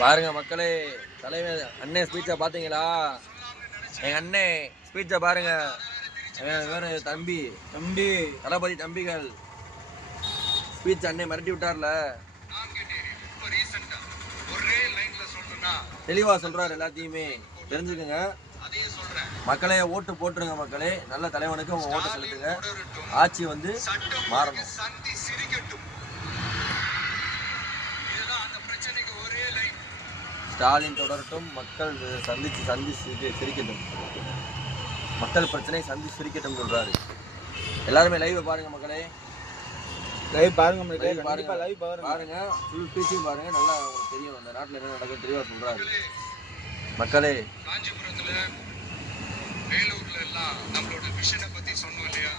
பாருங்க மக்களே, தலைவர் அண்ணன் ஸ்பீச்சை பார்த்தீங்களா? எங்க அண்ணன் ஸ்பீச்சை பாருங்க. வேற தம்பி தம்பி தளபதி தம்பிகள் ஸ்பீச் அண்ணன் மிரட்டி விட்டார்ல. தெளிவா சொல்றாரு, எல்லாத்தையுமே தெரிஞ்சுக்கங்க மக்களே. ஓட்டு போட்டுருங்க மக்களே, நல்ல தலைவனுக்கு உங்க ஓட்டு செலுத்துங்க. ஆட்சி வந்து மாறணும். ஸ்டாலின் தொடரட்டும், மக்கள் சந்திச்சு சிரிக்கட்டும். மக்கள் பிரச்சனை சந்திச்சு சிரிக்கட்டும் சொல்றாரு. எல்லாருமே லைவ் பாருங்க மக்களே, லைவ் பாருங்க பாருங்க, ஃபுல் ஸ்பீச்சும் பாருங்க. நல்லா உங்களுக்கு தெரியும் அந்த நாட்டில் என்ன நடக்குது தெளிவா சொல்றாரு. மக்களே, காஞ்சிபுரத்துல வேலூர்ல எல்லாம் நம்மளோட விஷனை பத்தி சொன்னோம் இல்லையா?